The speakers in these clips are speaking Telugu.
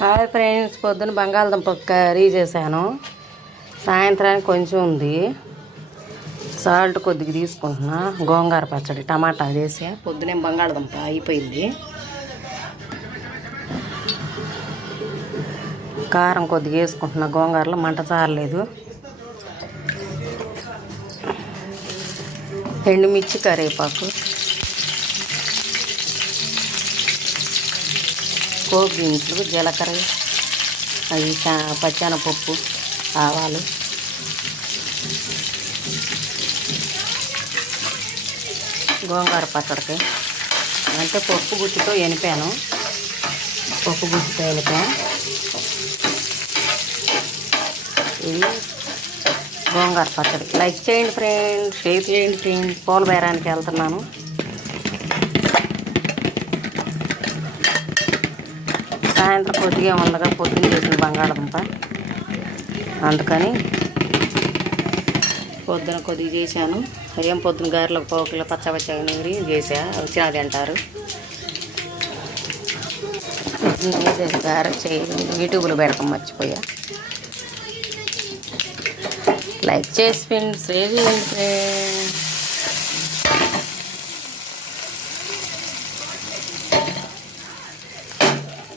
హాయ్ ఫ్రెండ్స్, పొద్దున బంగాళదుంప కర్రీ చేశాను. సాయంత్రానికి కొంచెం ఉంది. సాల్ట్ కొద్దిగా తీసుకుంటున్నా. గోంగూర పచ్చడి టమాటా వేసి పొద్దునే బంగాళదుంప అయిపోయింది. కారం కొద్దిగా వేసుకుంటున్నా. గోంగూరలో మంట చారలేదు. ఎండుమిర్చి, కరివేపాకు, పోపు దినుసులు, జీలకర్ర, అది పచ్చెనపప్పు, ఆవాలు, గోంగూర పచ్చడికి అంటే పప్పు గుత్తితో ఎనిపాను. ఇది గోంగూర పచ్చడి. లైక్ చేయండి ఫ్రెండ్స్, షేర్ చేయండి ఫ్రెండ్స్. పూల బేరానికి వెళ్తున్నాను. సాయంత్రం కొద్దిగా ఉండగా పొద్దున్న చేసిన బంగాళదుంప, అందుకని పొద్దున కొద్దిగా చేశాను. ఏం పొద్దున గారెలకు పోకులు పచ్చ నూరి చేసా, వచ్చినది అంటారు. గారె యూట్యూబ్లో పెడతాం, మర్చిపోయా. లైక్ చేసి ఫ్రెండ్స్, షేర్ చేయండి ఫ్రెండ్స్.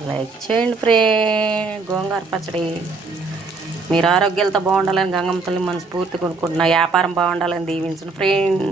లైక్ చేయండి ఫ్రెండ్. గోంగూర పచ్చడి మీరు ఆరోగ్యాలతో బాగుండాలని గంగమ్మ తల్లి మనస్ఫూర్తి కొనుక్కుంటున్నా. వ్యాపారం బాగుండాలని దీవించండి ఫ్రెండ్.